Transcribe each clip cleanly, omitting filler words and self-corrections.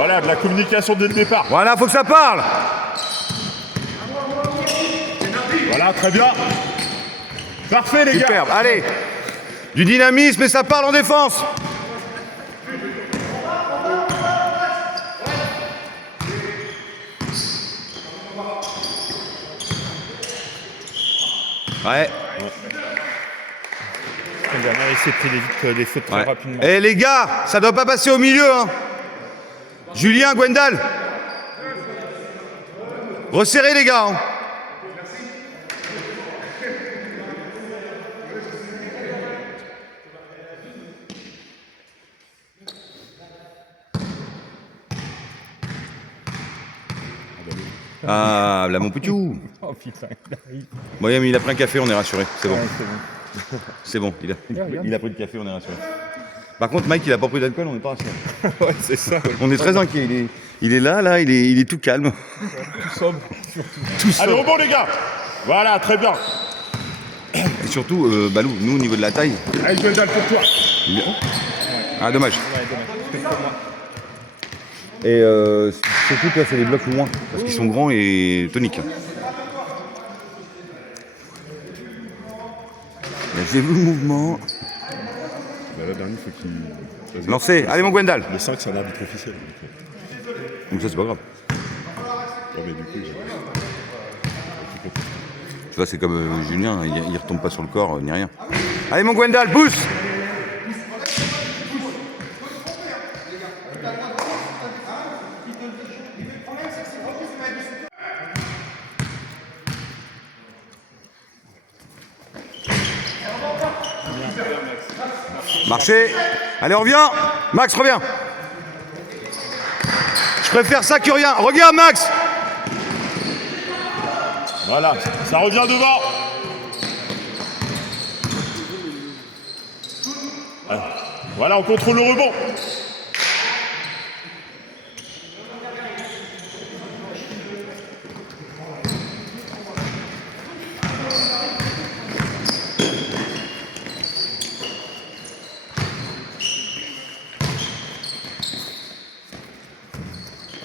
Voilà, de la communication dès le départ. Voilà, faut que ça parle. Voilà, très bien. Parfait, les gars. Superbe, allez. Du dynamisme et ça parle en défense. Ouais. On a essayé de prendre des fautes très rapidement. Eh les gars, ça doit pas passer au milieu, hein. Julien, Gwendal. Resserrez les gars. Hein. Ah, là mon petit. Oh putain, il arrive. Bon, il a pris un café, on est rassuré. C'est bon. Ouais, c'est bon. C'est bon, il a pris le café, on est rassuré. Par contre, Mike, il a pas pris d'alcool, on n'est pas rassuré. Ouais, c'est ça. Ouais. On est très inquiet. Il est là, il est tout calme. Tout sobre, surtout. Tout sobre. Allez, rebond, les gars. Voilà, très bien. Et surtout, Balou, nous, au niveau de la taille. Allez, Gwendal pour toi. Ah, dommage. Ouais, dommage. C'était pour moi. Et surtout, toi, c'est les blocs loin, parce qu'ils sont grands et toniques. J'ai vu le mouvement. Bah, la dernière, il faut qu'il... Lancez. Allez, mon Gwendal. Le 5, c'est un arbitre officiel. Donc ça, c'est pas grave. Non, mais du coup, j'ai... Tu vois, c'est comme Julien, il retombe pas sur le corps, ni rien. Allez, mon Gwendal, pousse. Marchez. Allez, on revient. Max, reviens. Je préfère ça que rien. Regarde, Max. Voilà, ça revient devant. Voilà, on contrôle le rebond.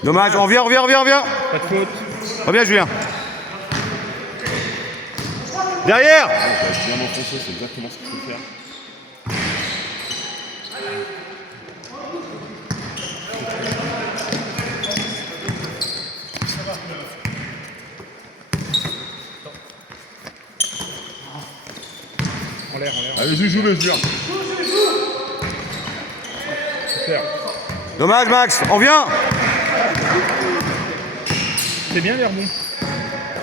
Dommage, on revient. Pas de faute. Reviens, Julien. Derrière. Bien m'enfoncer, c'est exactement ce qu'il faut faire. En l'air, en l'air. Allez, joue-le, Julien. Super. Dommage, Max. On vient. C'est bien les rebonds.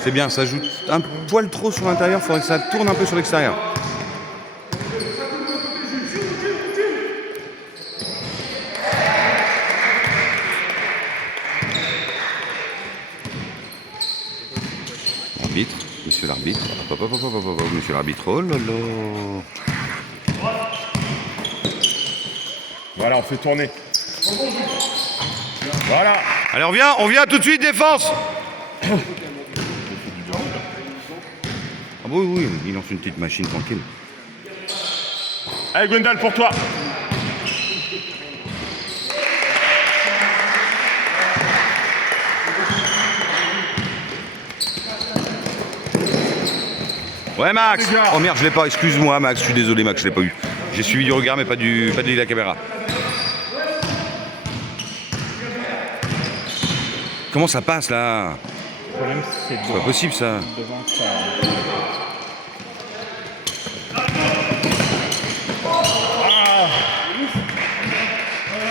C'est bien, ça joue un poil trop sur l'intérieur, il faudrait que ça tourne un peu sur l'extérieur. Arbitre, monsieur l'arbitre, monsieur l'arbitre, oh lolo. Voilà, on fait tourner. Voilà. Allez, on vient tout de suite, défense. Ah oui, il lance une petite machine tranquille. Allez, Gwendal pour toi. Ouais, Max. Oh merde, je l'ai pas. Excuse-moi, Max. Je suis désolé, Max, je l'ai pas eu. J'ai suivi du regard, mais pas de la caméra. Comment ça passe là? Le problème, c'est C'est pas possible ça. devant ça.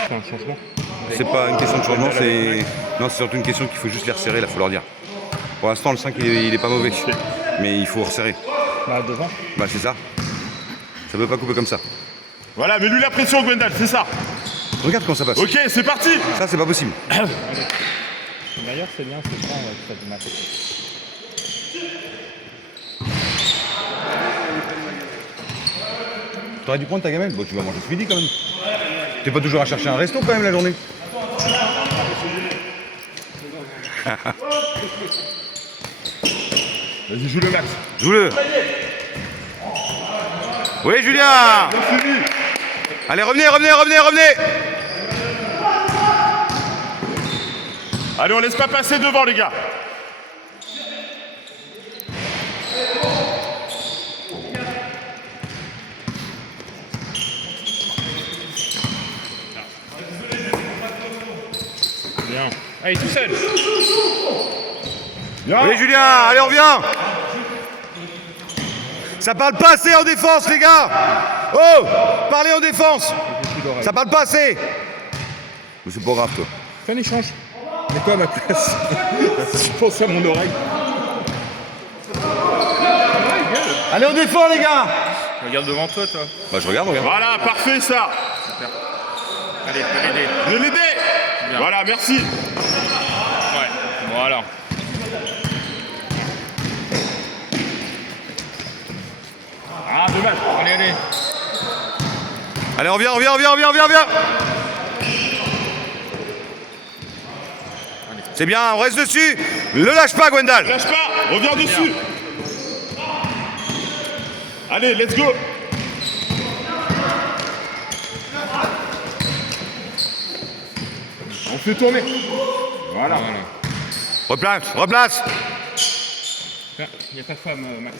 C'est un changement. C'est pas une question de changement, c'est. Non, c'est surtout une question qu'il faut juste les resserrer, là, faut leur dire. Pour l'instant, le 5 il est pas mauvais. Mais il faut resserrer. Bah, devant. Bah, c'est ça. Ça peut pas couper comme ça. Voilà, mets-lui la pression, Gwendal, c'est ça. Regarde comment ça passe. Ok, c'est parti. Ça, c'est pas possible. D'ailleurs, c'est bien, c'est ça, ça te marque. T'aurais dû prendre ta gamelle. Bon, tu vas manger ce midi quand même. T'es pas toujours à chercher un resto quand même la journée. Vas-y, joue le max. Joue-le. Oui, Julien. Allez, revenez. Allez, on laisse pas passer devant, les gars. Bien. Allez, tout seul. Bien. Allez Julien, allez on revient. Ça parle pas assez en défense les gars. Oh, parlez en défense. Ça parle pas assez. Mais c'est pas grave toi. Fais un échange. Mets-toi à ma place. Je pense à mon oreille. Allez on défend les gars. Regarde devant toi, toi. Bah je regarde. Voilà, parfait ça. Allez, fais l'aider. Je vais l'aider. Bien. Voilà, merci. Ouais, voilà. Ah, dommage. Allez, allez. Allez on revient. C'est bien, on reste dessus. Le lâche pas Gwendal. Lâche pas, reviens dessus. Allez, let's go. On fait tourner. Voilà. Replace. Il n'y a pas de femme, Max.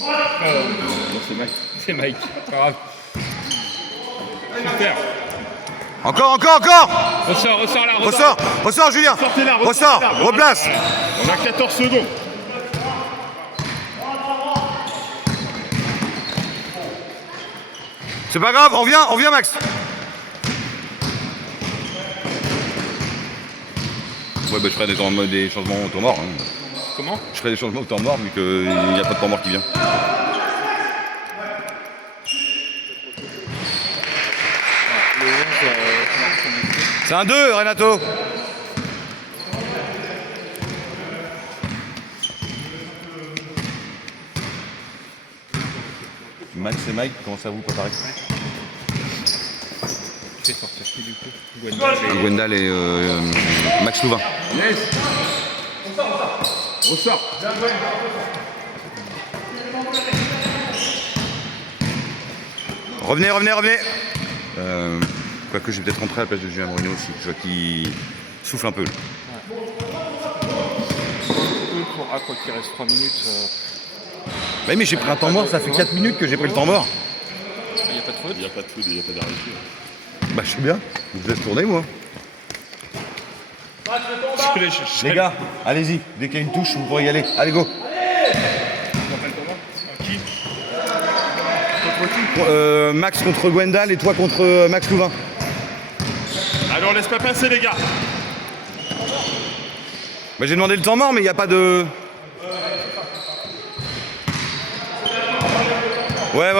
Non, c'est Mike. C'est Mike. Pas grave. Super. Encore. Ressors là. Ressors Julien. Sortez là, Ressors, là. replace. On a 14 secondes. C'est pas grave, on revient Max. Ouais bah je ferai des changements au temps mort. Hein. Comment? Je ferai des changements au temps mort vu qu'il n'y a pas de temps mort qui vient. Le 11, C'est un 2 Renato. Max et Mike, comment ça vous préparez? fais sortir qui du coup? Gwendal et Max Louvain. Yes. Ressort. Revenez. Quoique je vais peut-être rentrer à la place de Julien Bruno aussi. Je vois qu'il souffle un peu. Ah, quoi qu'il reste 3 minutes. Mais j'ai pris un temps mort, ça fait 4 minutes que j'ai pris le temps mort. Il n'y a pas de faute. Il n'y a pas de foot, il n'y a pas d'arrêt. Bah je suis bien, je vous laisse tourner moi. Les gars, allez-y, dès qu'il y a une touche, vous pourrez y aller. Allez go. Qui? Max contre Gwendal et toi contre Max Louvain. Allez, on laisse pas passer, les gars. Bah, j'ai demandé le temps mort, mais il n'y a pas de... Ouais.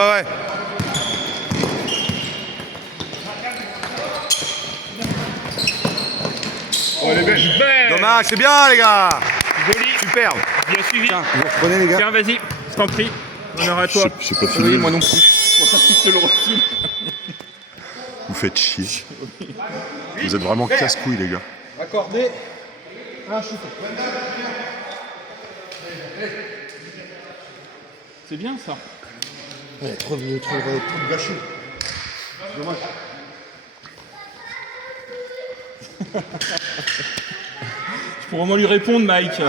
Oh, les belles. Dommage, c'est bien les gars. Joli. Superbe. Bien suivi. Tiens, vous reprenez les gars. Tiens, vas-y, je t'en prie. Honneur à toi. Je sais pas filmer. Oui, moi non plus. Pour ça que je te le refile. Vous faites chier. Vous êtes vraiment casse-couilles, les gars. Accordé. Un shoot. C'est bien ça. Ouais, trop de gâchis. Dommage. Tu pourrais au moins lui répondre, Mike.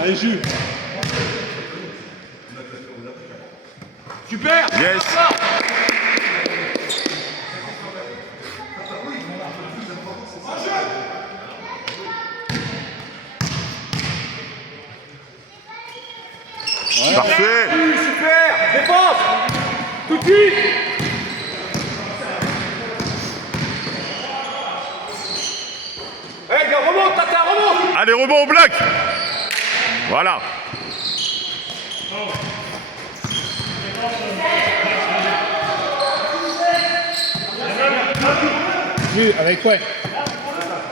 Allez, Jules. Super. Yes. Parfait. Super. Défense. Tout de suite. Hey, remonte, Tata, remonte. Allez, rebond au bloc. Voilà. Oui, avec ouais.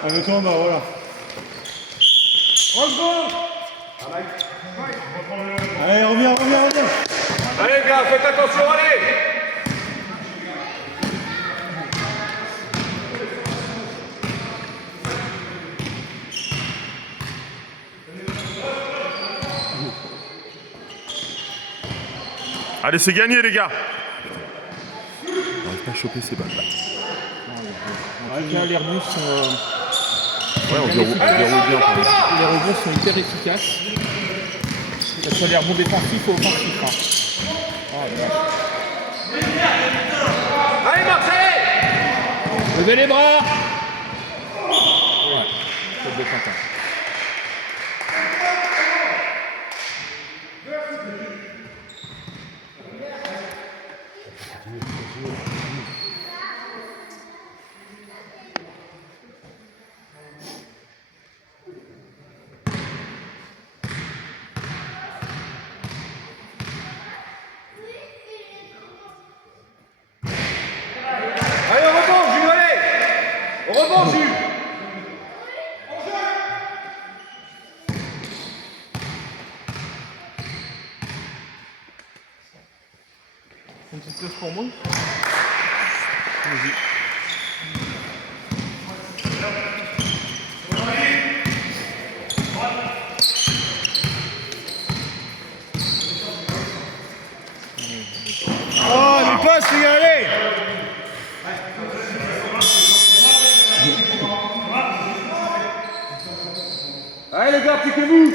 On est tombé, voilà. Allez, reviens. Allez, gars, faites attention, allez. Allez, c'est gagné, les gars. On n'arrive pas à choper ces balles là. En tout cas, les rebonds sont... Ouais, on déroule bien quand même. Les rebonds sont hyper efficaces. Que ce soit les rebonds défensifs ou offensifs. Hein. Oh, allez, Marseille! Levez les bras! Ouais, faute de Quentin. Allez, au rebond, Jules, allez! Au rebond, Jules! Une petite place pour moi? Oh, il passe, les gars, allez! Allez, les gars, appliquez-vous!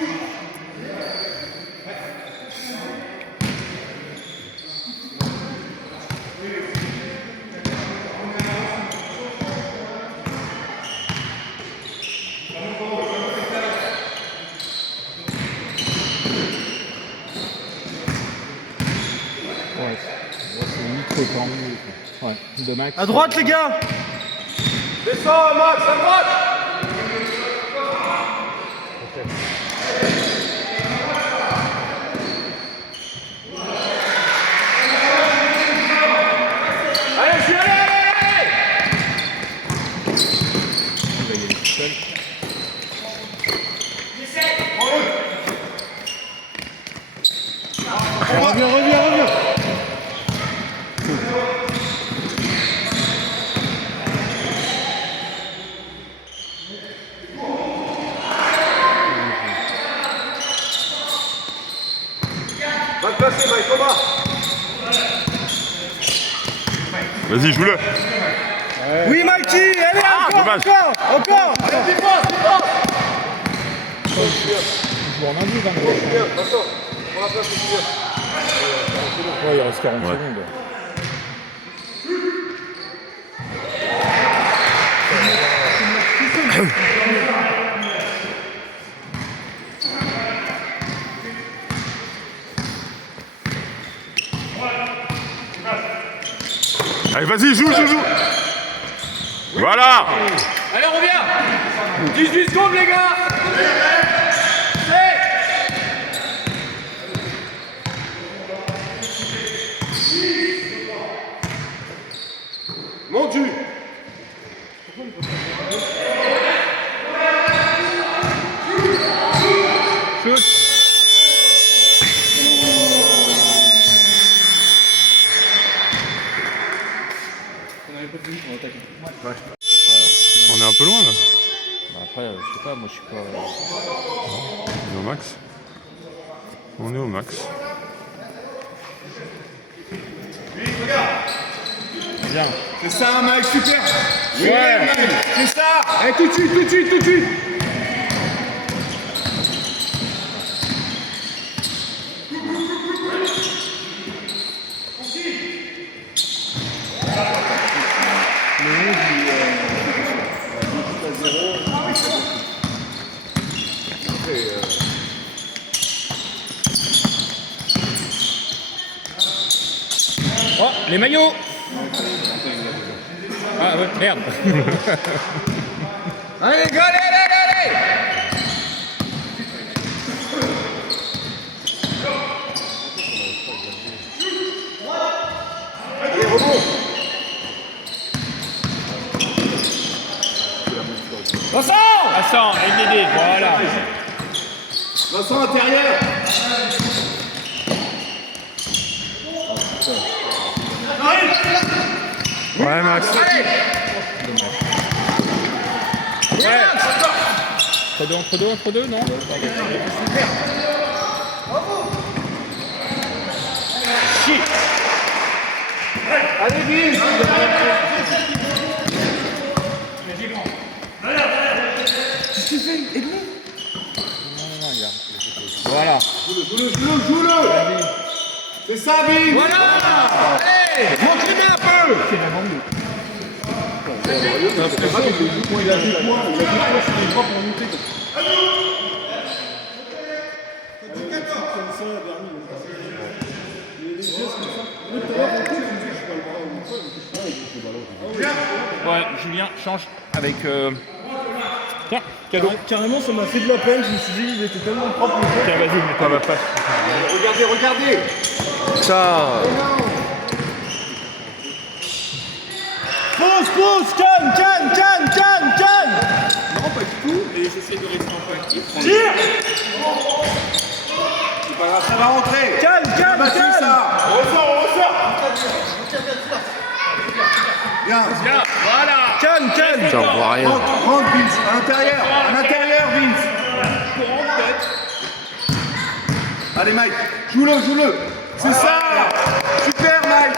Ouais, c'est une micro-temps. Ouais, de max. À droite, les gars! Descends, Max, à droite! Allez, Jules, allez, allez! Il va y aller tout seul. Reviens! Va te placer, Mike, au bas! Vas-y, joue-le. Oui, Mikey! Allez, dommage. encore! Allez, défense, défense! Je vous en ai vu 20 Bien, attention, prends la place, c'est bien. Ouais, il reste 40 secondes. Allez, vas-y, joue. Voilà. Allez, on revient! 18 secondes, les gars! Monte, Jules! On est un peu loin, là. Bah après, je sais pas, moi je suis pas... On est au max. On est au max. Bien. C'est ça, Mike, super! Ouais. C'est ça! Allez, tout de suite! Oh, les maillots! Ah ouais, merde. Allez, les gars, allez! Allez, rebond! Vincent, LDD, voilà. Vincent, intérieur! Ouais, Max. Ouais. Entre deux, non? Réfléchis. Allez, Vince. Voilà. Joue-le. C'est ça, Vince. Voilà. Hey, montre-lui un peu. Ouais, Julien, change avec... Tiens, cadeau. Carrément, ça m'a fait de la peine. Je me suis dit, il était tellement propre. Tiens, vas-y, mets-toi à ma place. Regardez. Ça. Pause, calme. Non, pas du tout, mais j'essaie de rester un peu actif. Tire. Ça va rentrer. Calme. Ça. On ressort. Bien. Bien, voilà. Calme. J'en vois rien. Rentre, Vince. À l'intérieur, Vince. Allez, Mike. Joue-le. C'est ça. Super, Mike.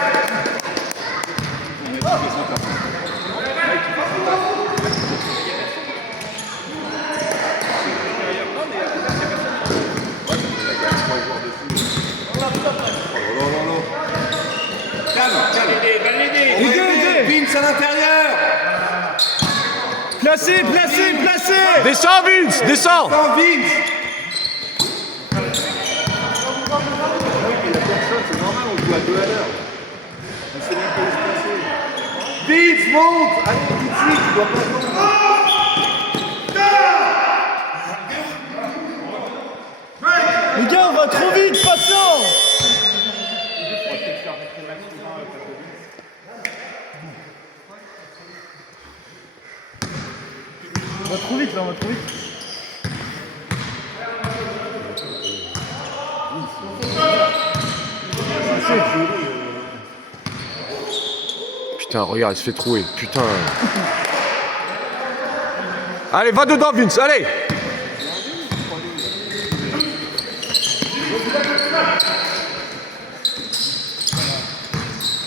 Calme. Aidez. Vince à l'intérieur. Placé. Descends, Vince, descends. Sans Vince. Vince, monte. Allez, tout de suite. Tu dois pas Les gars, on va trop vite, patient. On va trop vite. Putain, regarde, il se fait trouer. Putain. Allez, va dedans, Vince, allez.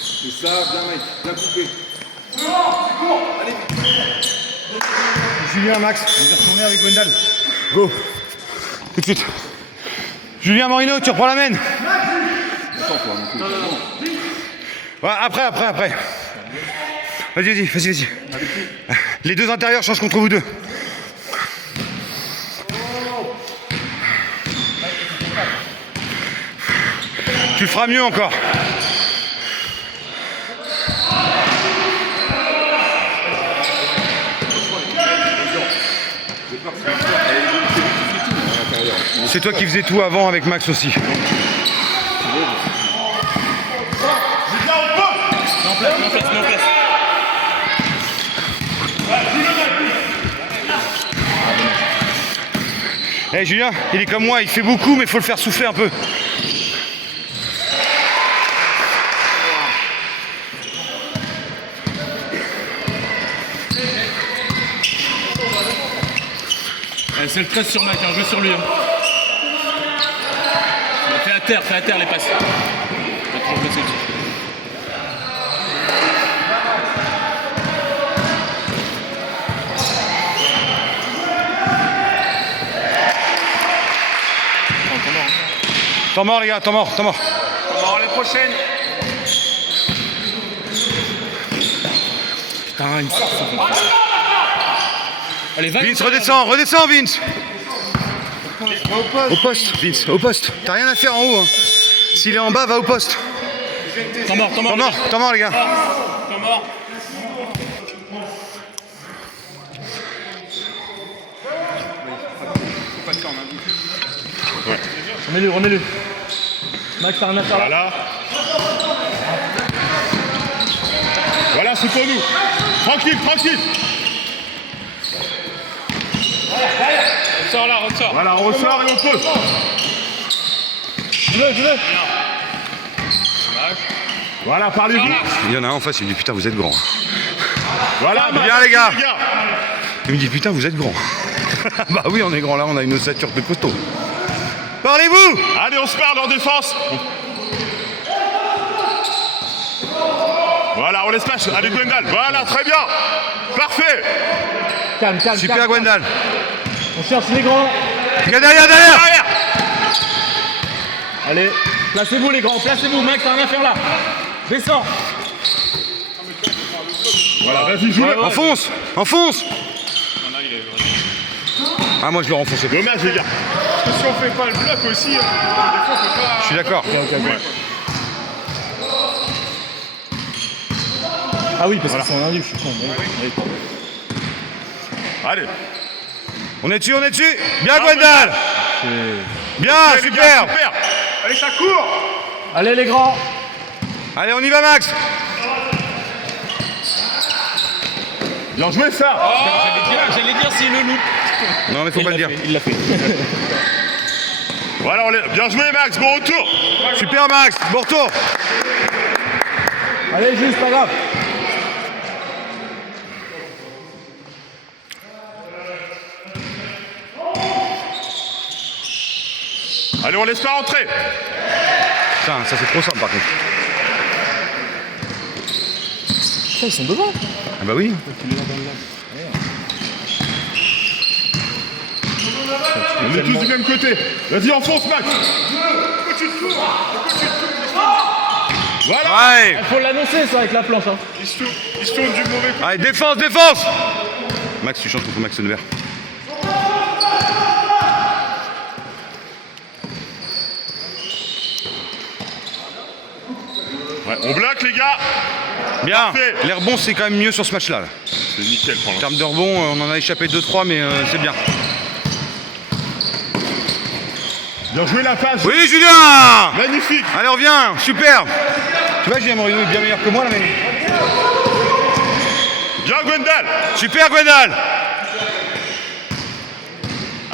C'est ça, bien, Mike. Bien coupé. Julien, Max, je vais retourner avec Gwendal. Go. Tout de suite. Julien Morino, tu reprends la main. Ouais, après. Vas-y. Les deux intérieurs changent contre vous deux. Tu le feras mieux encore. C'est toi qui faisais tout avant avec Max aussi. Non, place. Eh Julien, il est comme moi, il fait beaucoup mais il faut le faire souffler un peu. C'est le 13 sur Mike, je veux sur lui. Fais à terre les passes. Pas trop passer dessus. Temps mort les gars, temps mort. Alors les prochaines. Putain, il me Allez, va. Vince, redescends Vince. Au poste, Vince, au poste. T'as rien à faire en haut. Hein. S'il est en bas, va au poste. Temps mort. Temps mort les gars. Temps mort. Remets-le. Max, t'as rien à faire là. Voilà, c'est pour nous. Tranquille. Ressort. Voilà, on ressort et on peut. Je veux. Voilà, parlez-vous. Il y en a un en face, il me dit putain vous êtes grand. Voilà, Bien les gars. Il me dit putain vous êtes grand. Bah oui on est grand là, on a une ossature de costaud. Parlez-vous. Allez, on se parle en défense. Voilà, on laisse pas. Allez, Gwendal. Voilà, très bien. Parfait. Calme, calme, Super calme. Gwendal. On cherche les grands. Regarde derrière. Allez, placez-vous les grands, placez-vous. Max, t'as rien à faire là. Descends. Voilà, vas-y, joue. Enfonce. Ah, moi je l'ai renfoncé. Dommage, les gars. Parce que si on fait pas le bloc aussi, des fois on peut pas. Je suis d'accord. Ah oui, parce que c'est un indice, je suis con. Oui. Allez. On est dessus. Bien Gwendal. Bien, Les gars, super. super. Allez, ça court. Allez les grands. Allez, on y va Max. Bien joué, ça. J'allais dire s'il le loupe. Non mais faut pas le dire. Il l'a fait. Voilà, bien joué, Max. Bon retour. Super Max, bon retour. Allez, juste, pas grave. Allez, on laisse pas rentrer. Putain, ça c'est trop simple par contre. Putain, ils sont devant. Ah bah oui. On est tous du même côté. Vas-y, enfonce, Max. Voilà. Ouais. Il faut l'annoncer ça avec la planche. Hein. Il se tourne du mauvais côté. Allez, défense. Max, tu chantes contre Max Nevers. Ouais, on bloque, les gars. Bien. Parfait. Les rebonds c'est quand même mieux sur ce match-là. Là. C'est nickel pour En l'instant. termes de rebonds, on en a échappé 2-3, mais c'est bien. Bien joué, la passe. Oui, Julien. Magnifique. Allez, on revient. Super. Tu vois, Julien Morino est bien meilleur que moi là, mais. Bien, Gwendal. Super Gwendal.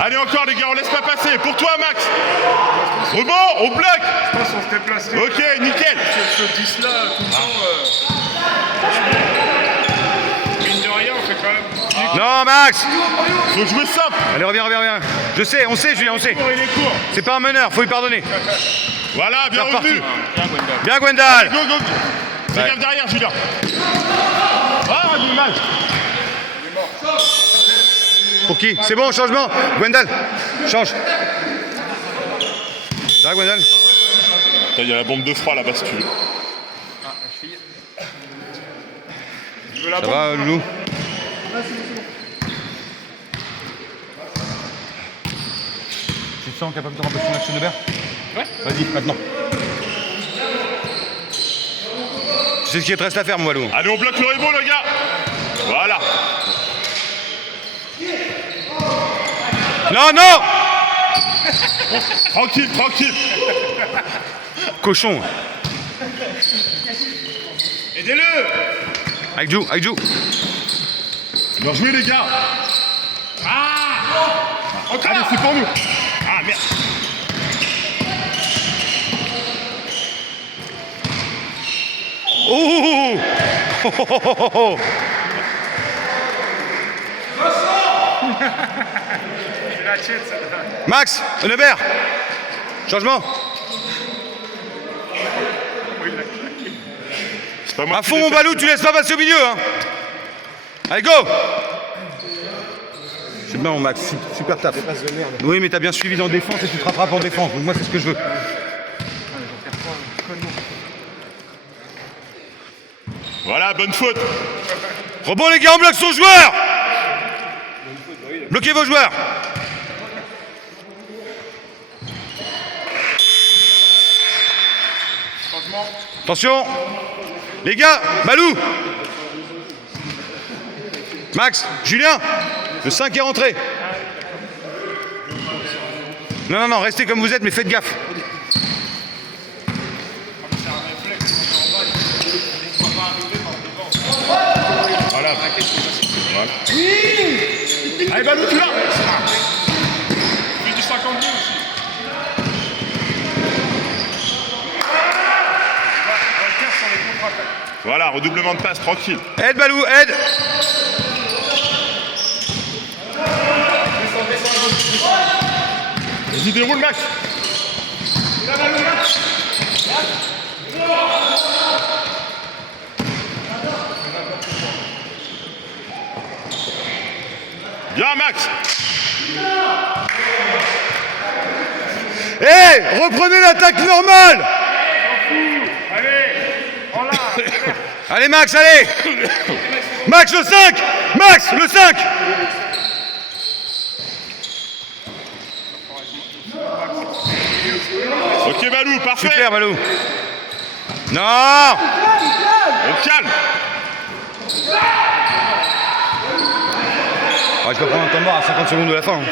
Allez, encore, les gars, on laisse pas passer. Pour toi, Max. Rebond, on bloque. Je pense qu'on se déplace. Ok, nickel. Ce 10 là, tout le temps. Mine de rien, on fait quand même. Non, Max. Faut jouer simple. Allez, reviens. Je sais, on sait, Julien, on sait. Il est court. C'est pas un meneur, faut lui pardonner. Voilà, bien C'est reparti. revenu. Bien Gwendal. Go. Fais gaffe derrière, Julien. Ah, dommage. Pour qui? C'est bon, changement. Gwendal, change. Ça va, Gwendal? Il y a la bombe de froid là-bas si tu veux. Ça va, Loulou? Tu te sens capable de remplacer Max Nevers? Ouais. Vas-y, maintenant. Tu sais ce qu'il te reste à faire, moi, Lou. Allez, on bloque le rebond, les gars. Voilà. Non. Tranquille. Cochon. Aidez-le. Avec Jou. Bien joué, les gars. Encore. Allez, c'est pour nous. Ah, merde. Oh. C'est la tienne, celle-là. Max, Nevers. Changement. C'est pas moi À qui fond, l'ai mon fait. Balou, tu laisses pas passer au milieu. Hein. Allez, go. C'est bien, mon Max. Super taf. Oui, mais t'as bien suivi dans défense et tu te rattrapes en défense. Donc moi, c'est ce que je veux. Voilà, bonne faute. Rebond, les gars, on bloque son joueur. Bloquez vos joueurs. Attention. Les gars, Balou. Max, Julien, le 5 est rentré. Non, restez comme vous êtes, mais faites gaffe. Voilà. Allez, Balou, tu l'as. Il du 52 aussi. Voilà, redoublement de passe, tranquille. Aide, Balou, aide. Vas-y, déroule, Max. Bien, Max. Hé, reprenez l'attaque normale. Allez Max, allez. Max le 5. Max le 5. Ok, Balou, parfait. Super Balou. Non. On calme. Ah, je dois prendre un temps mort à 50 secondes de la fin. Hein.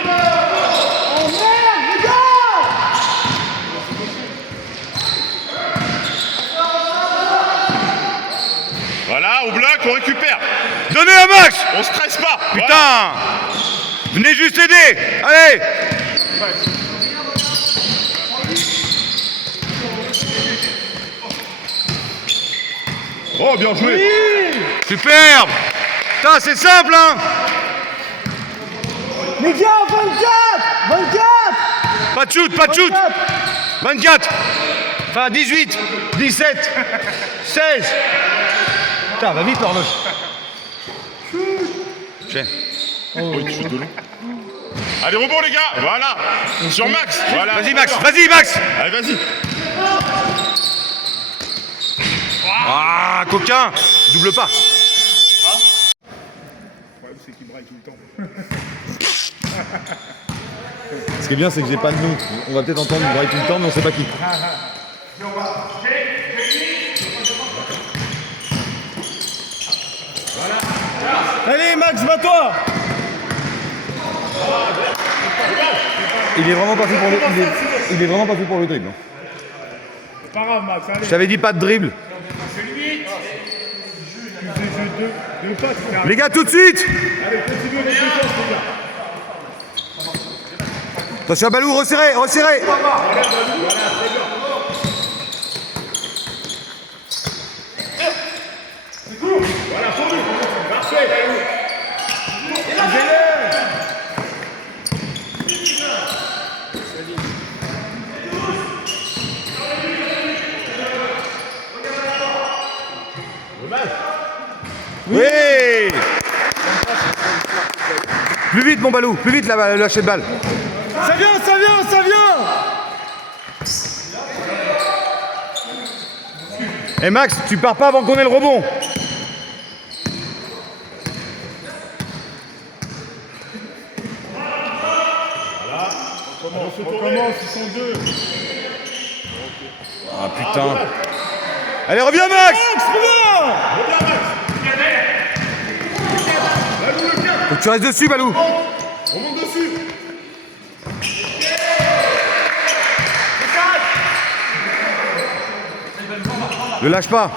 Voilà, on bloque, on récupère. Donnez à Max. On stresse pas. Putain. Voilà. Venez juste aider. Allez. Oh, bien joué. Superbe. Putain, c'est simple, hein. Les gars, 24 Pas de shoot, pas de shoot. 24. Enfin, 18, 17, 16. Putain, va vite l'horloge. Oui, tu fais de long. Allez, rebond, les gars. Voilà. Sur Max. Voilà. Vas-y Max, vas-y Max. Allez, vas-y. Ah, coquin. Double pas. C'est qu'il braille tout le temps. Ce qui est bien, c'est que j'ai pas de nom. On va peut-être entendre braille tout le temps, mais on sait pas qui. Allez Max, bats-toi. Il est vraiment pas fait pour le, il est vraiment pas fait pour le dribble. C'est pas grave, Max, allez. Je t'avais dit pas de dribble. Tu fais jeu deux pas, tu fais un... Les gars, tout de suite. Allez, continue les défenses, les gars. Attention à Balou, resserrez, resserrez. Voilà, fondu. Parfait. Oui. Plus vite mon Balou, plus vite la lâcher de balle. Ça vient, ça vient, ça vient. Et Max, tu pars pas avant qu'on ait le rebond. On recommence, ils sont deux. Ah putain. Allez, reviens Max. Faut que tu restes dessus Balou. On monte dessus. Le lâche pas.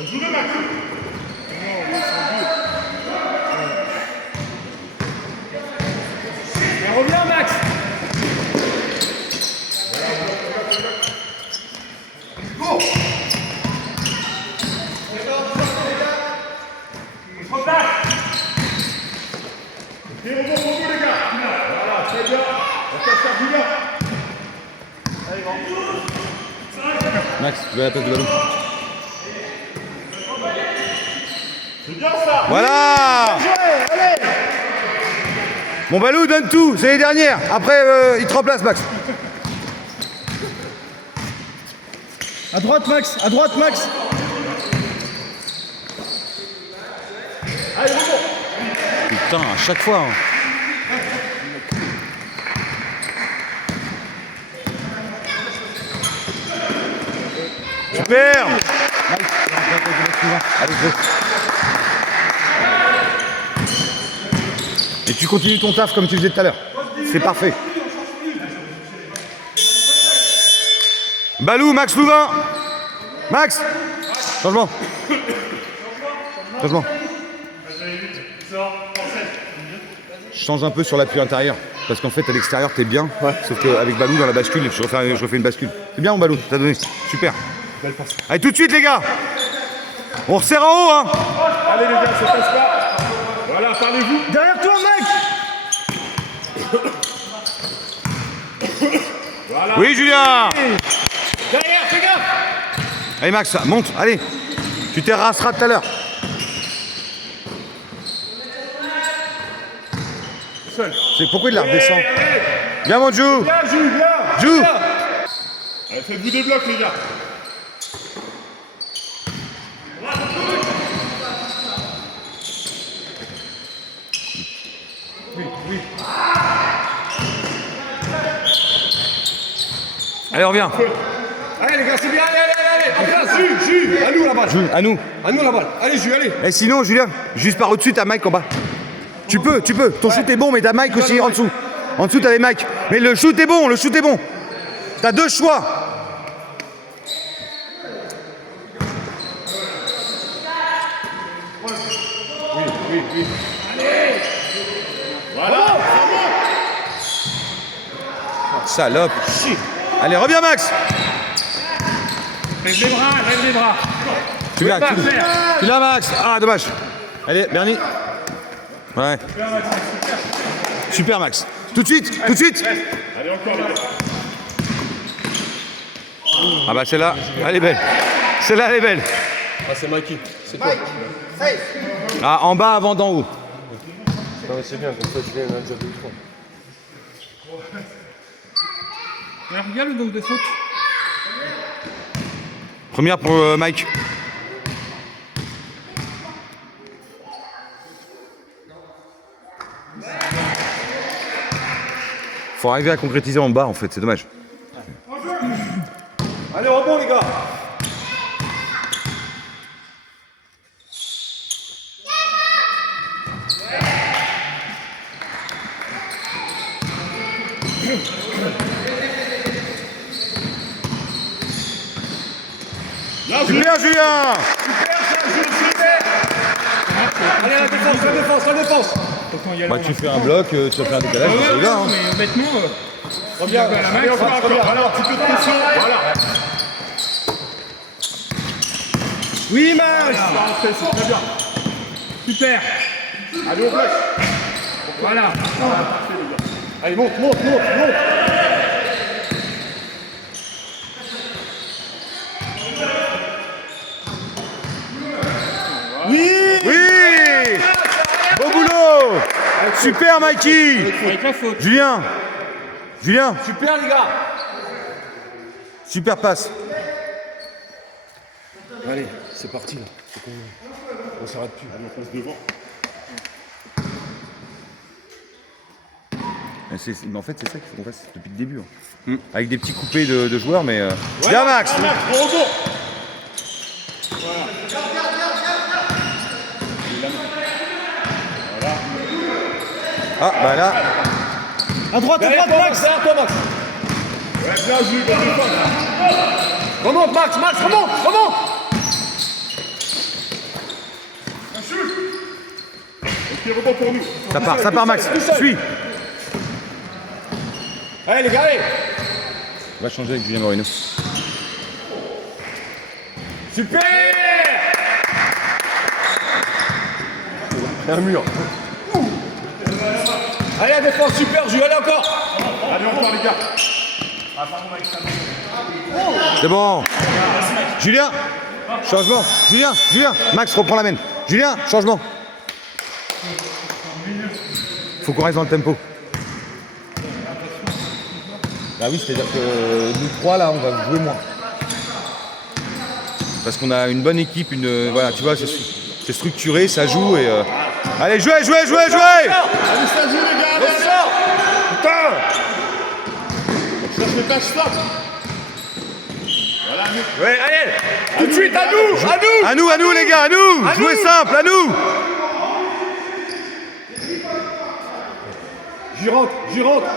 On joue le Max. Reviens, Max. Et rebond pour vous, les gars. Voilà, très bien. On passe à Julien. Max, tu vas à la place de Balou. C'est bien ça. Voilà. Mon Balou donne tout, c'est les dernières. Après, il te remplace Max. À droite Max, à droite Max. Putain, à chaque fois. Hein. Super. Allez, go. Et tu continues ton taf comme tu faisais tout à l'heure. C'est parfait. Balou, Max Louvain. Max. Changement. Changement. Je change un peu sur l'appui intérieur. Parce qu'en fait, à l'extérieur, t'es bien. Sauf qu'avec Balou, dans la bascule, je refais une bascule. C'est bien, mon Balou, t'as donné. Super. Allez, tout de suite, les gars. On resserre en haut, hein. Allez, les gars, ça passe pas. Voilà, parlez-vous. Derrière toi Max. Oui, Julien. Derrière. Allez Max, monte, allez. Tu terrasseras tout à l'heure. C'est pourquoi il la redescend. Viens mon Jou. Viens, Jules, viens. Jou. Allez, faites-vous des blocs, les gars. Allez, on revient. Allez, les gars, c'est bien. Allez. En place, Jules. À nous, la balle. À nous. À nous, la balle. Allez, Jules, allez. Et sinon, Julien, juste par au-dessus, t'as Mike en bas. Tu peux. Ton shoot est bon, mais t'as Mike aussi en dessous. En dessous, t'avais Mike. Mais le shoot est bon. T'as 2 choix. Oui. Voilà. Salope. Allez, reviens Max. Lève les bras. Tu l'as Max. Ah, dommage. Allez, Bernie. Ouais. Super Max. Tout de suite. Allez, encore, les gars. Ah bah celle-là, elle est belle. Celle-là, elle est belle. Ah, c'est Mikey. C'est toi. Ah, en bas avant d'en haut. Non, mais c'est bien, comme ça, Julien en a déjà 2 ou 3. Alors, regarde le nombre de fautes. Première pour Mike. Faut arriver à concrétiser en bas en fait, c'est dommage. Allez, rebond, les gars. Super Julien. Allez, la défense. Autant y aller. Bah tu fais un bloc, tu vas faire un décalage, c'est là. Hein. Mais honnêtement, Reviens, la main, allez, encore. Voilà, un petit peu de pression. Voilà. Oui, Max. C'est très bien. super. Allez, on flash. Voilà. Allez, monte. Oui. Beau boulot. Super Mikey. Avec la faute. Julien. Super, les gars. Super passe. Allez, c'est parti là. On s'arrête plus. Allez, on passe devant. Mais en fait, c'est ça qu'il faut qu'on fasse depuis le début. Hein. Avec des petits coupés de joueurs, mais. Bien Max. Max, au rebond. Ah bah là. À droite, Derrière toi, Max. Derrière toi, Max. Ouais, bien, Jules, bonne défense. Remonte, Max, remonte. Ok, rebond pour nous. Ça part Max. Suis. Allez, les gars, allez. On va changer avec Julien Moreno. Super. Un mur. Allez, la défense, super, Jules, allez encore. Allez, encore, les gars. C'est bon. Julien. Changement. Julien. Max, reprends la main. Julien, changement. Faut qu'on reste dans le tempo. Bah oui, c'est-à-dire que nous 3 là, on va jouer moins. Parce qu'on a une bonne équipe, voilà, tu vois, c'est structuré, ça joue et. Allez, jouez. Allez, ça joue, les gars. Allez, Putain. on cherche les tâches simples. Voilà, nous. Ouais, allez. Tout de suite, à nous. À nous les gars, à nous. Jouez simple, à nous. Jules rentre.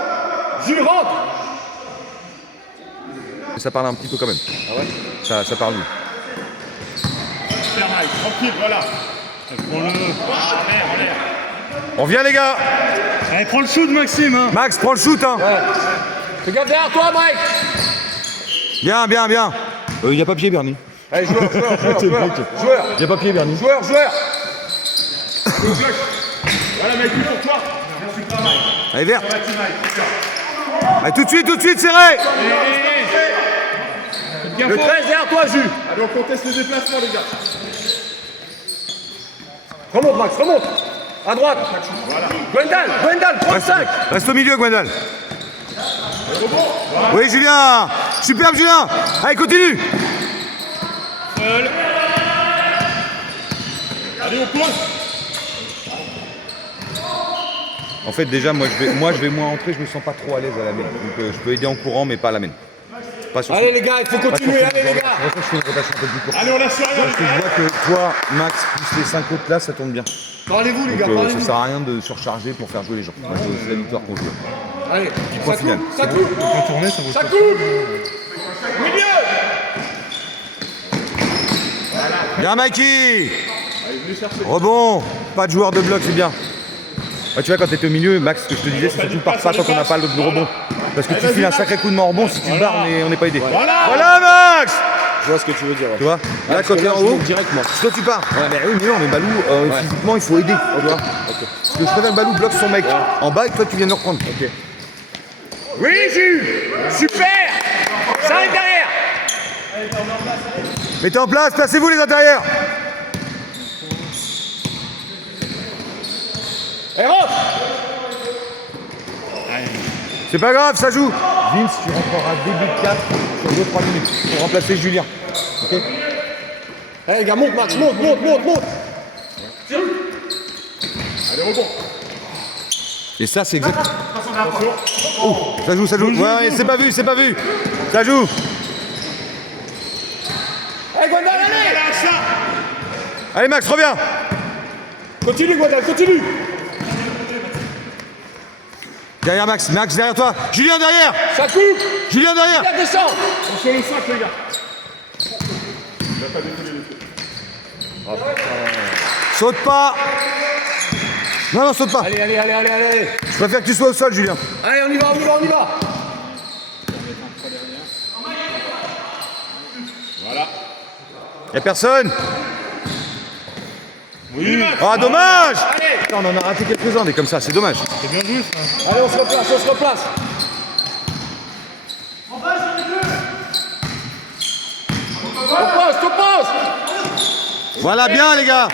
Ça parle un petit peu quand même. Ah ouais. Ça parle. Super, Mike, tranquille, voilà. On vient les gars. Allez, prends le shoot, Maxime. Hein. Max, prends le shoot. Hein. Regarde derrière toi, Mike. Bien. Il n'y a pas pied, Bernie. Allez, joueur. Il n'y a pas pied, Bernie. Joueur. Voilà, Mike, lui pour toi. Allez, vert. Allez, tout de suite, serré. Faites Le 13 derrière toi, Jules. Allez, on conteste les déplacements, les gars. Remonte, Max, remonte. À droite. Gwendal, prends le 5. Reste au milieu, Gwendal. Oui, Julien. Superbe, Julien. Allez, continue. Allez, on pose. En fait, déjà, moi, je vais moins entrer. Je me sens pas trop à l'aise à la main. Donc, je peux aider en courant, mais pas à la main. Pas sur Allez, les gars, il faut continuer. Allez, les gars. C'est pour ça que je fais une rotation un peu plus courte. Allez, on lâche rien, Parce que les je gars. vois que toi, Max, plus les 5 autres là, ça tourne bien. Parlez-vous, les Donc, gars, ça parlez-vous. sert à rien de surcharger pour faire jouer les gens. Moi, c'est la victoire qu'on veut. Allez, Point final. ça coupe. Tourner, ça vaut Ça pas. coupe. Milieu. Bien, Mikey. Rebond. Pas de joueur de bloc, c'est bien. Ouais, tu vois, quand tu étais au milieu, Max, ce que je te disais, c'est surtout par ça quand on n'a pas le rebond. Parce que tu files un sacré coup de rebond, si tu te barres, on n'est pas aidé. Voilà, Max. Je vois ce que tu veux dire. Tu vois, là, quand t'es en haut, Direct, moi. toi tu pars. Ouais, mais oui, mais non, mais Balou, physiquement, il faut aider. Tu vois. Parce que je préfère que Balou bloque son mec en bas et que toi, tu viens de le reprendre. Oui, Jules. Super. Ça arrive derrière. Mettez en place, placez-vous les intérieurs. Et rentre. C'est pas grave, ça joue. Vince, tu rentreras début de 4 sur 2-3 minutes pour remplacer Julien. Ok. Allez, les gars, monte, Max, monte. Allez, rebond. Et ça, c'est exact. Oh, ça joue. Ouais, c'est pas vu. Ça joue. Allez, Gwendal, allez. Lâche ça. Allez, Max, reviens. Continue, Gwendal, continue. Derrière Max, derrière toi. Julien derrière. Ça coupe. Julien derrière. Viens, descend. On sur le 5, les gars. Saute pas. Non, saute pas. Allez. Je préfère que tu sois au sol, Julien. Allez, on y va. Voilà. Y'a personne. Oui, Max. Ah, dommage. Allez. Putain, on en a raté quelques-uns des comme ça, c'est dommage. C'est bien joué, ça. Allez, on se replace. Au poste. Voilà, bien les gars.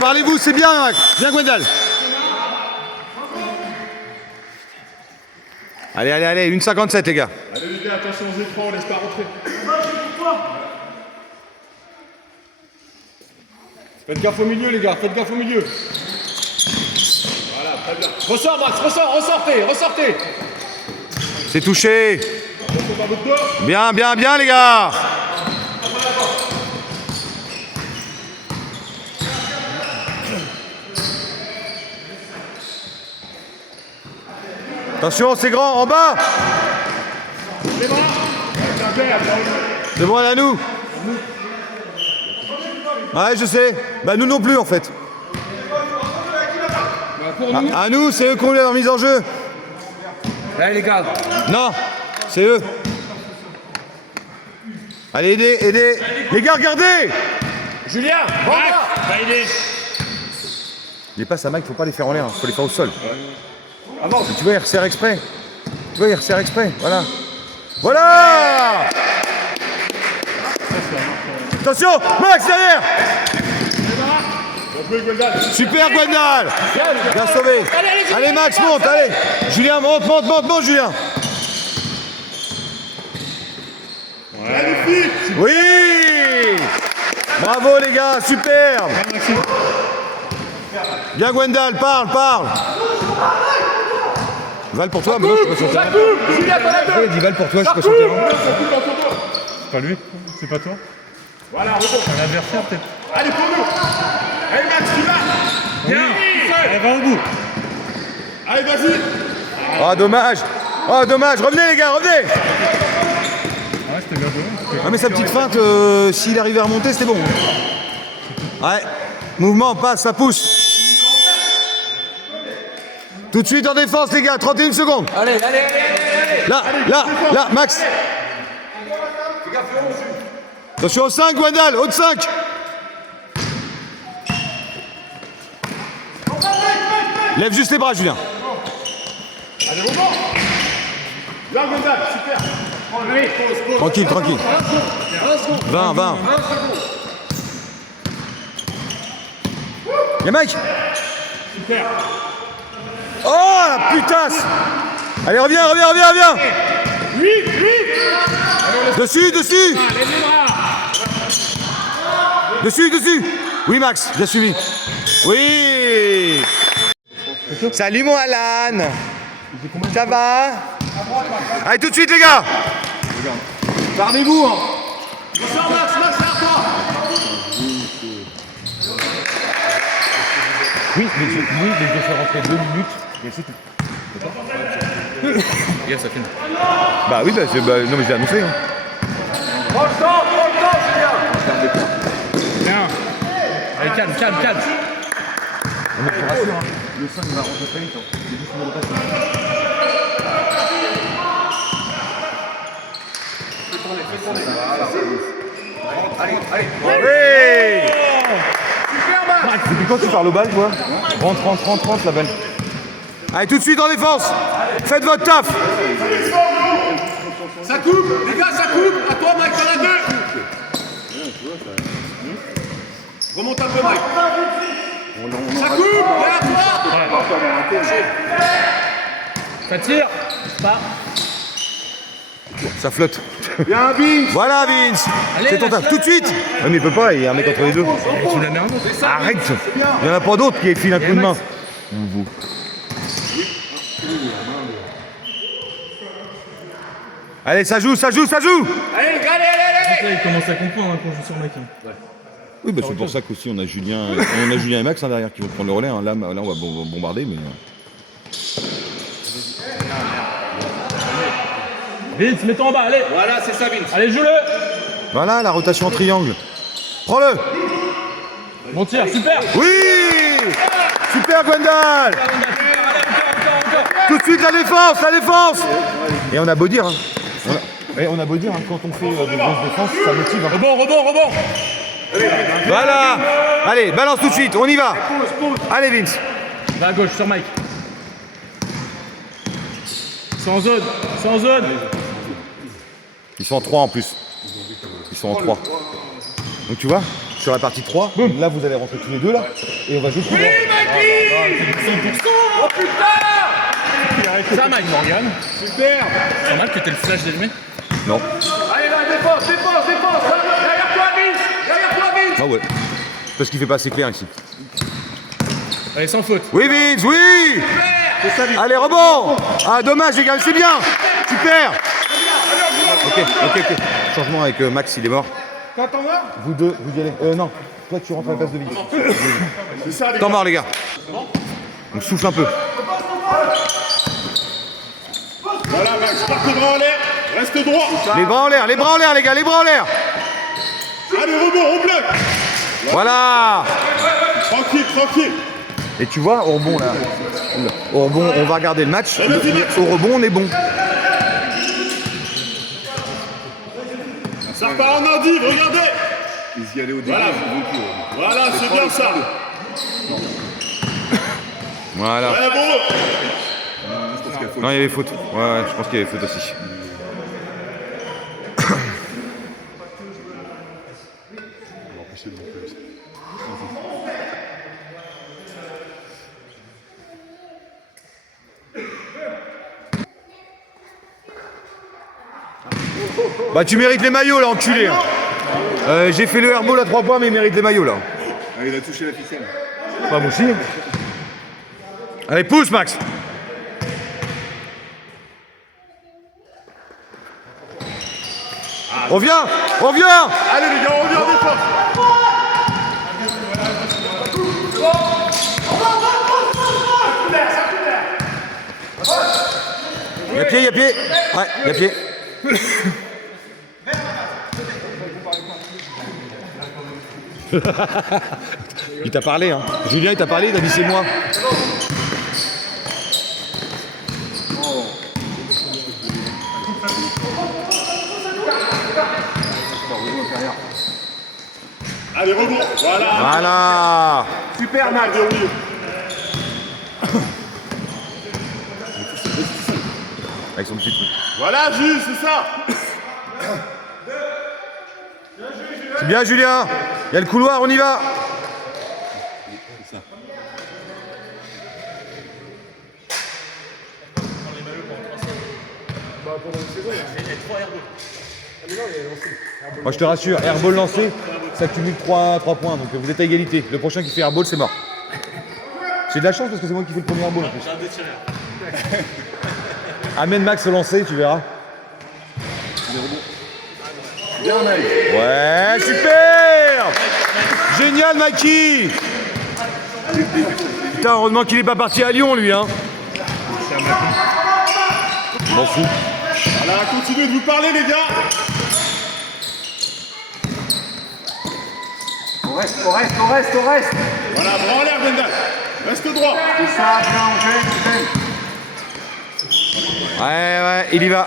Parlez-vous, c'est bien, Max. Bien, Gwendal. Allez, 1,57 les gars. Allez, les gars, attention aux écrans, on laisse pas rentrer. Faites gaffe au milieu, les gars, Voilà, très bien. Ressors, Max, ressortez. C'est touché. Attention dans votre dos. Bien les gars. Attention, c'est grand, en bas. C'est bon, elle est à nous. Ouais, je sais. Bah nous non plus en fait. À nous, c'est eux qu'on l'a mise en jeu. Allez, les gars. Non, c'est eux. Allez, aidez. Les gars, regardez. Julien, rentre. Les passes à Mike, faut pas les faire en l'air, faut les faire au sol. Tu vois, il resserre exprès. Voilà. Attention, Max derrière. Bien joué, Gwendal. Super Gwendal. Bien sauvé. Allez Max, monte, allez. Julien, monte, Julien. Magnifique. Oui. Bravo les gars, superbe. Bien Gwendal, parle. Val pour toi, mais non, je suis pas sur le terrain. Julien, pas la Il dit Val pour toi, je suis pas sur le terrain. C'est pas lui, c'est pas toi. Voilà, rebond. C'est un adversaire, peut-être. Allez, pour nous. Allez, Max, tu vas. Bien. Allez, va au bout. Allez, vas-y. Ah, dommage. Revenez les gars, revenez. Ouais, c'était bien joué. Ah mais sa petite feinte, s'il arrivait à remonter, c'était bon. Ouais. Mouvement, passe, ça pousse. Tout de suite en défense les gars, 31 secondes. Allez. Là, Max. Attention au 5, Gwendal, haut de 5. Lève juste les bras, Julien. Allez, rebond. Bien, Gwendal, super. Tranquille, tranquille. 20. Y'a Mike. Oh la putasse. Allez, reviens. Dessus. Dessus. Oui, Max, bien suivi. Oui. Salut mon Alan. Ça va? Allez, tout de suite, les gars. Gardez-vous. Oui, mais je fais rentrer 2 minutes et c'est tout. Regarde, ça filme. Bah oui, non mais j'ai annoncé. Hein. Prends le temps, Julien. Bien. Allez, calme. On me rassure, hein. Le 5 va rentrer très vite. Hein. C'est juste une rotation. Allez. Super match. Depuis quand tu parles au bal, toi? Rentre la balle. Allez, tout de suite en défense. Faites votre taf. Ça coupe, les gars, ça coupe. À toi, Mike, t'en as 2. Remonte un peu, Mike. Ça coupe, derrière toi. Ça tire. Pas. Ça flotte. Bien, Vince. Voilà, Vince. Allez, C'est ton taf. Tout de suite. Ouais, mais il peut pas, il y a un mec entre les deux. Tu la mets un autre. Arrête. Il y en a pas d'autres qui filent un coup de main. Allez, ça joue. Allez, les gars, allez. Il commence à comprendre quand je joue sur Mike. Oui, bah c'est pour ça qu'aussi on a Julien et Max hein, derrière qui vont prendre le relais. Hein. Là, on va bombarder, mais. Vince, mets-toi en bas, allez. Voilà, c'est ça, Vince. Allez, joue-le. Voilà la rotation en triangle. Prends-le. Bon tir, super. Oui. Super Gwendal. Tout de suite la défense. Et on a beau dire. Hein. On a beau dire, hein, quand on fait des grosses défenses, ça motive. Hein. Rebond. Voilà. Allez, balance tout de suite, on y va. Allez Vince. Va à gauche, sur Mike. Sans zone. Ils sont en 3 en plus. Ils sont en 3. Donc tu vois, sur la partie 3, là vous allez rentrer tous les deux là. Et on va jouer tout droit. Oh putain. Ça, Mike Morgan. Super. C'est normal que t'aies le flash d'allumé. Non. Allez, là, défense. Derrière toi, Vince. Ah ouais. Parce qu'il fait pas assez clair ici. Allez, sans faute. Oui Vince, oui. Allez, rebond. Ah dommage les gars, c'est bien. Super. Ok. Changement avec Max, il est mort. Vous deux, vous y allez. Non, toi tu rentres à la place de Vince. Temps mort les gars. On souffle un peu. Voilà, Max, part le bras en l'air. Reste droit. Les bras en l'air les gars, les bras en l'air. Allez, rebond, on bloque. Voilà. Tranquille. Et tu vois, au rebond là. Au rebond, on va regarder le match. Au rebond, on est bon. Ça repart en endive, regardez. Ils y allaient au début. Voilà, c'est bien ça. Voilà. Ouais, bon. Non, il y avait faute. Ouais, je pense qu'il y avait faute aussi. Bah tu mérites les maillots là, enculé. J'ai fait le airball à 3 points mais il mérite les maillots là. Ah, il a touché la ficelle. Pas moi aussi. Allez, pousse Max. Reviens. Allez, les gars, on revient en défense. Il y a pied. Ouais, il y a pied. Il t'a parlé, hein. Julien, il t'a parlé, il a dit c'est moi. Allez, rebond. Voilà. Super, Max. Avec son petit truc. Voilà, Jules, c'est ça. C'est bien Julien. Il y a le couloir, on y va. Moi je te rassure, airball lancé, ça cumule 3 points, donc vous êtes à égalité. Le prochain qui fait airball, c'est mort. J'ai de la chance parce que c'est moi qui fais le premier airball en plus. Amène Max au lancer, tu verras. Ouais, super! Génial, Mikey! Putain, heureusement qu'il est pas parti à Lyon, lui, hein. M'en fous. Voilà, continuez de vous parler, les gars. On reste. Voilà, bras en l'air, Gwendal. Reste droit. C'est ça, bien, on Ouais, il y va.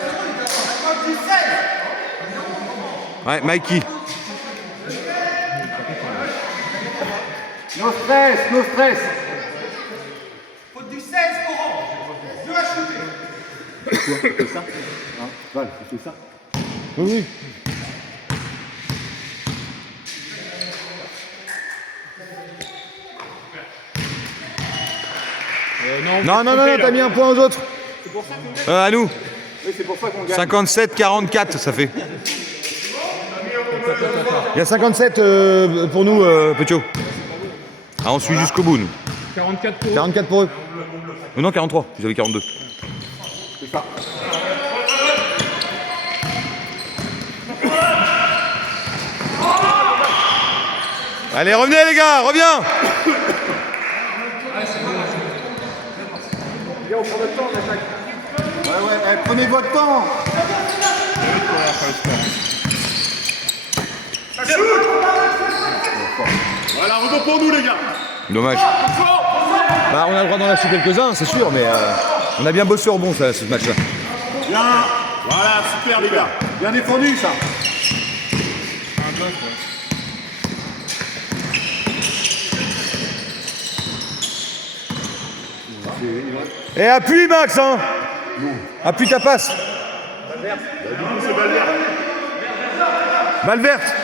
Ouais, Mikey. No stress. Faute du 16, Orange. 2 à shooter. C'est ça hein Val, c'est ça. Oui. Non, t'as mis un point aux autres. À nous. Oui, c'est pour ça qu'on gagne. 57-44, ça fait. Il y a 57 pour nous, Petio. Ah, on suit jusqu'au bout, nous. 44 pour 44 pour eux. Non, 43. Vous avez 42. C'est ça. Allez, revenez, les gars, reviens. Viens, on prend notre temps, on attaque. Ouais, prenez votre temps. Voilà, rebond pour nous, les gars. Dommage. Bah, on a le droit d'en lâcher quelques-uns, c'est sûr, mais on a bien bossé au rebond, ça, ce match-là. Bien. Voilà, super, les gars. Bien défendu, ça. Et appuie, Max, hein. Appuie ta passe. Balle verte.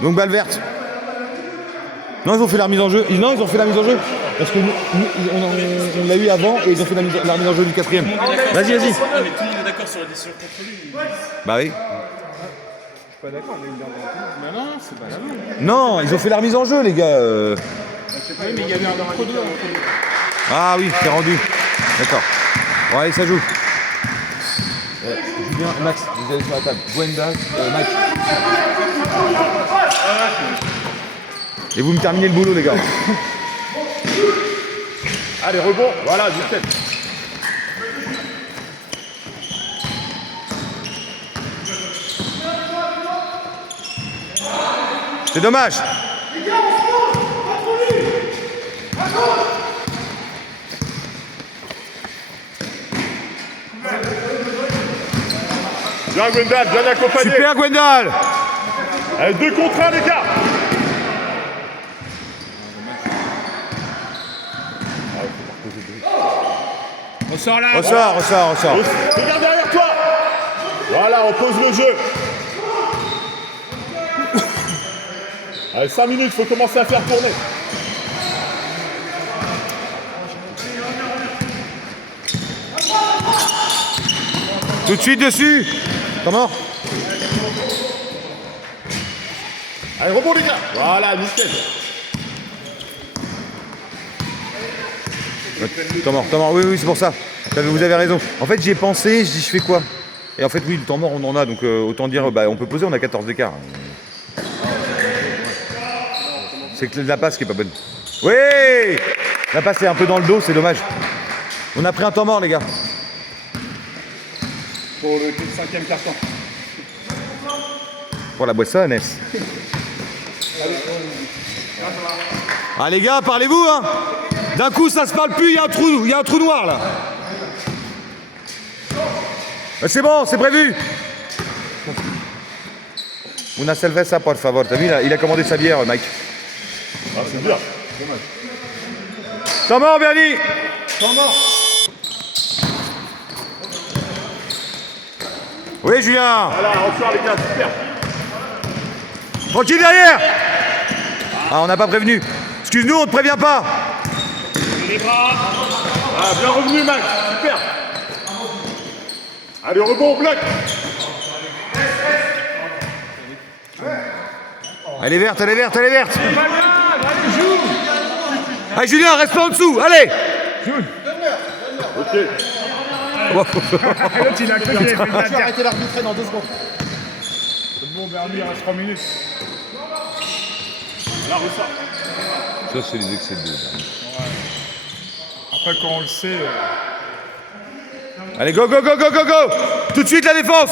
Donc balle verte. Non, ils ont fait la remise en jeu. Non, ils ont fait la mise en jeu. Parce que nous, on l'a eu avant et ils ont fait la remise en jeu du 4e. Vas-y. Mais tout le monde est d'accord sur la décision contre lui. Bah oui. Pas d'accord, on a une dernière. Non, c'est pas grave. Non, ils ont fait la remise en jeu, les gars. Oui, mais il y avait un contre deux. Ah oui, c'est rendu. D'accord. Bon, allez, ça joue. Julien, Max, vous allez sur la table. Gwendal, Mike. Et vous me terminez le boulot, les gars. Allez, rebond. Voilà, vitesse. C'est dommage. Bien, Gwendal, bien accompagné. Super, Gwendal. Allez, 2 contre 1, les gars. Ressort là. Ressort. Regarde derrière toi. Voilà, on pose le jeu. Allez, 5 minutes, il faut commencer à faire tourner. Tout de suite dessus. Comment? Allez, rebond, les gars. Voilà, nickel. Temps mort, oui, c'est pour ça. Vous avez raison. En fait, j'y ai pensé, je dis, je fais quoi? Et en fait, oui, le temps mort, on en a, donc autant dire, on peut poser, on a 14 d'écart. C'est que la passe qui est pas bonne. Oui! La passe est un peu dans le dos, c'est dommage. On a pris un temps mort, les gars. Pour le 5e carton. Pour la boissonnesse. Ah, les gars, parlez-vous, hein? D'un coup, ça se parle plus, il y a un trou noir, là. C'est bon, c'est prévu. Una cerveza, por favor. T'as vu, il a commandé sa bière, Mike. Ah, c'est bien. Temps mort, Bernie. Oui, Julien. Voilà, ressort les gars, super. Tranquille derrière. Ah, on n'a pas prévenu. Excuse-nous, on ne te prévient pas. Ah, bien revenu, Max, super. Allez, rebond, bloc. Elle est verte, elle est verte, elle est verte. Allez, Julien, reste pas en dessous, allez. Ok. L'autre, il a cru qu'il avait fait une attaque. Arrêtez d'arbitrer dans 2 secondes. Bon, Bernie, il reste 3 minutes. Là, ressort. Ça, c'est les excès de deux. Après, quand on le sait... Allez, go, go, go, go, go, go. Tout de suite, la défense.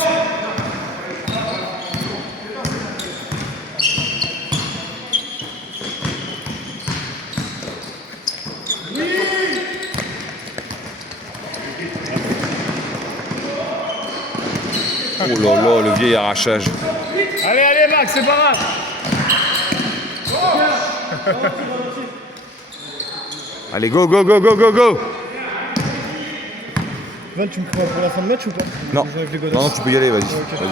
Oh là là, le vieil arrachage. Allez, allez, Max, c'est pas grave. Allez, go, go, go, go, go, go. Val, tu me prends pour la fin de match ou pas? Non, non, non, tu peux y aller, vas-y. Vas-y.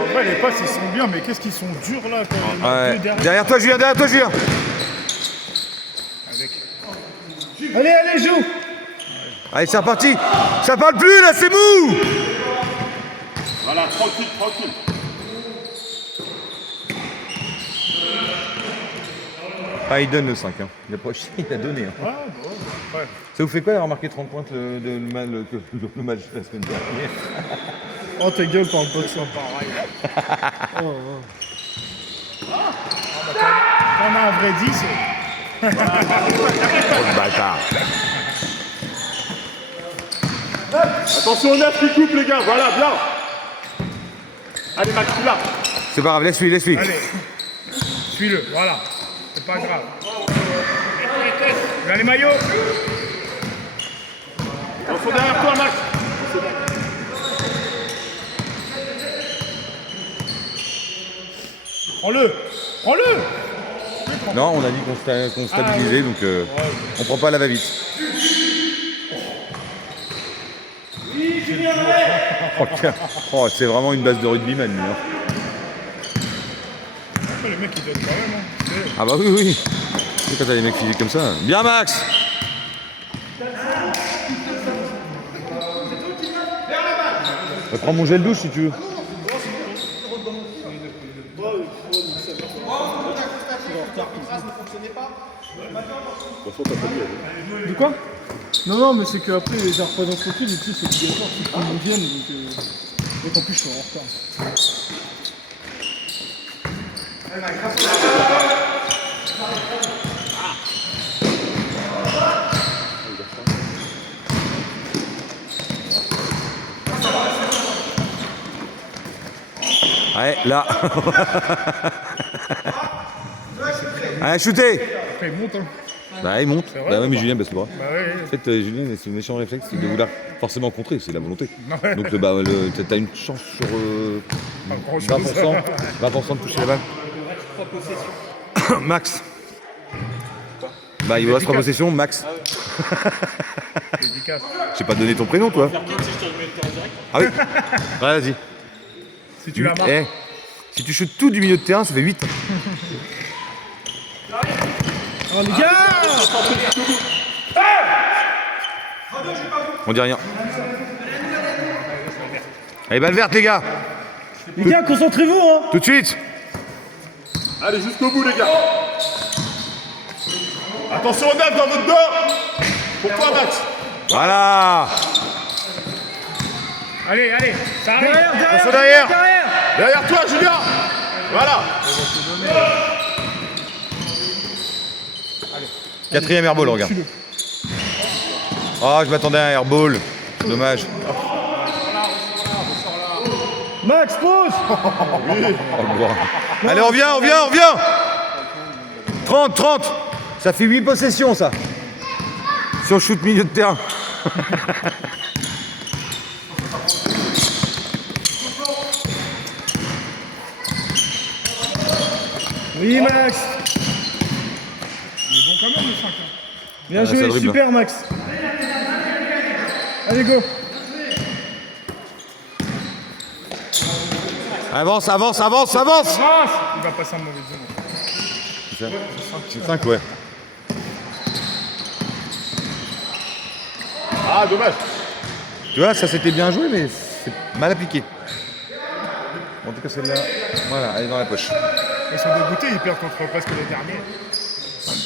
En vrai, les passes, ils sont bien, mais qu'est-ce qu'ils sont durs là quand on a Ouais. deux derrière. Derrière toi, Julien, derrière toi, Julien. Allez, allez, joue. Allez, c'est reparti. Ça parle plus, là, c'est mou. Voilà, tranquille, tranquille. Ah, il donne le 5. Hein. Il a donné. Hein. Ah, bon, ouais. Ça vous fait quoi d'avoir marqué 30 points le match la semaine dernière? Oh, ta gueule par le boxeur. Quand on a un vrai 10, Oh, le bâtard. Attention au 9 qui coupe, les gars. Voilà, bien. Allez, Max, tu l'as. C'est pas grave, laisse-lui, laisse-lui. allez, suis-le, voilà. C'est pas grave. Là, les maillots. Attention derrière toi, Max. Prends-le. Prends-le. Non, on a dit qu'on stabilisait, donc on prend pas la va-vite. Oh, tiens. Oh, c'est vraiment une base de rugbyman, lui. Hein. Les mecs, ils donnent quand même. Hein. Ah bah oui, oui. C'est quand t'as des mecs physiques comme ça. Bien, Max. Prends mon gel douche si tu veux. De quoi? Non, non, mais c'est qu'après, j'ai repris dans tranquille, et puis c'est obligatoire, faut que tout le monde vienne, donc... Et en plus, je suis en retard. Ouais, là. Allez, shooter. Après, il monte. Hein. Bah, il monte. vrai, Bah ouais, mais Julien baisse le bras. Bah ouais. En fait, Julien, c'est le méchant réflexe, c'est de vouloir forcément contrer, c'est la volonté. Ouais. Donc, t'as une chance sur Pas grand-chose. 20% de toucher la balle. Max. Bah, il vous reste 3 possessions, Max. Dédicace. J'ai pas donné ton prénom, toi. Ah oui. Ouais, vas-y. Si tu la marques. Eh, si tu shootes tout du milieu de terrain, ça fait 8. Oh, les gars! On dit rien. Allez, balle verte, les gars. Les gars, concentrez-vous, hein! Tout de suite. Allez, jusqu'au bout, les gars. Attention au 9 dans votre dos. Pourquoi, Max? Voilà. Allez, allez. Ça arrive. Attention derrière. Derrière toi, Julien. Voilà. 4e airball, regarde. Oh, je m'attendais à un airball. Dommage. Max, pose! Oh, le bras. Allez, on vient, on vient, on vient. 30, 30. Ça fait 8 possessions, ça. Si on shoot milieu de terrain. Oui, Max! Il est bon quand même, le 5. Bien Ah, ça joué, dribble. super Max. Allez, go. Avance, avance, avance, avance. Avance. Il va passer en mauvaise zone. C'est 5, ouais. Ah, dommage. Tu vois, ça c'était bien joué, mais c'est mal appliqué. Bon, en tout cas, celle-là, voilà, elle est dans la poche. Ils sont dégoûtés, ils perdent contre presque les derniers.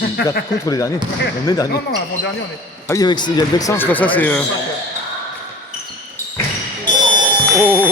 Ils perdent contre les derniers. On est dernier. Non, non, avant-dernier, on est. Ah oui, il y a le Vexin, c'est pas ça, c'est. Oh